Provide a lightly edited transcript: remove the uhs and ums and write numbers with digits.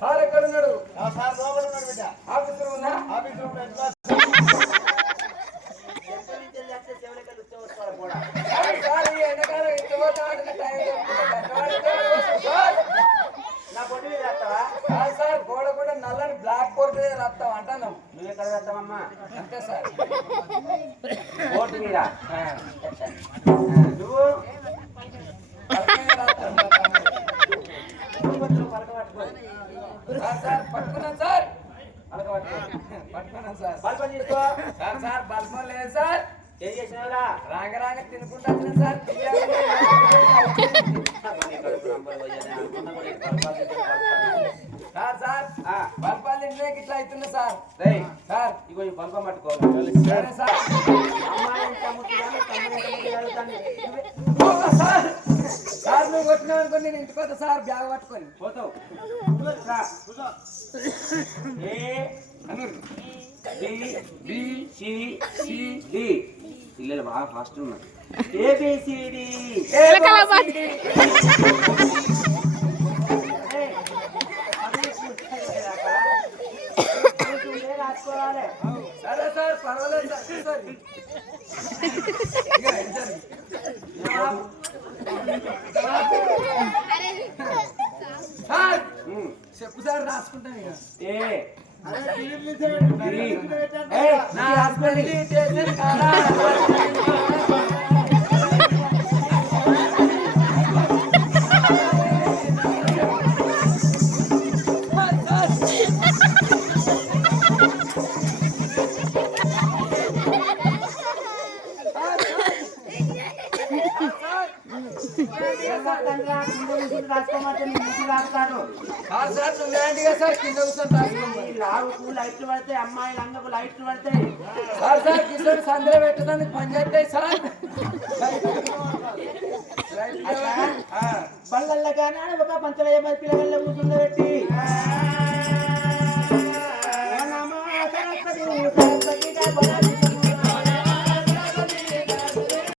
Sir ఎక్కడ ఉన్నాడు? ఆఫీసులో ఉన్నా? సార్ గోడ కూడా నల్లని బ్లాక్ బోర్డ్ రాస్తాం అంటాను. నువ్వు ఎక్కడ రాస్తావమ్మా? అంతే సార్. బోర్డు మీద నువ్వు సార్ పట్టుకున్నాను సార్. పట్టుకున్నాను సార్. బల్బం తీసుకో. సార్ బల్బం లేదు సార్. ఏం చేసినావురా? రాగ రాగ తినుకుంటా సార్. సార్ బల్బాలు తింటే ఇట్లా అవుతుంది సార్. సార్ ఇగో ఈ బల్బం పట్టుకోవాలి. సరే సార్. సార్ నువ్వు కొట్టినావు అనుకో నేను ఇంటికి పోతా సార్. బ్యాగ్ పట్టుకొని పోతావు. పిల్లలు బాగా ఫాస్ట్ ఉన్నారు. ఏబిసిడి రాసుకోవాలి. సరే సార్ పర్వాలేదు సార్. చెప్పు సార్ రాసుకుంటాను ఇక. లావుకు లైట్లు పడతాయి, అమ్మాయి లంగకు లైట్లు పడతాయి. సార్ సార్ కిషోర్ సందులో పెట్టడానికి పని చేస్తాయి సార్. బళ్ళల్లో కానీ ఒక పంచలయ్య పిల్లల కూర్చుండబెట్టి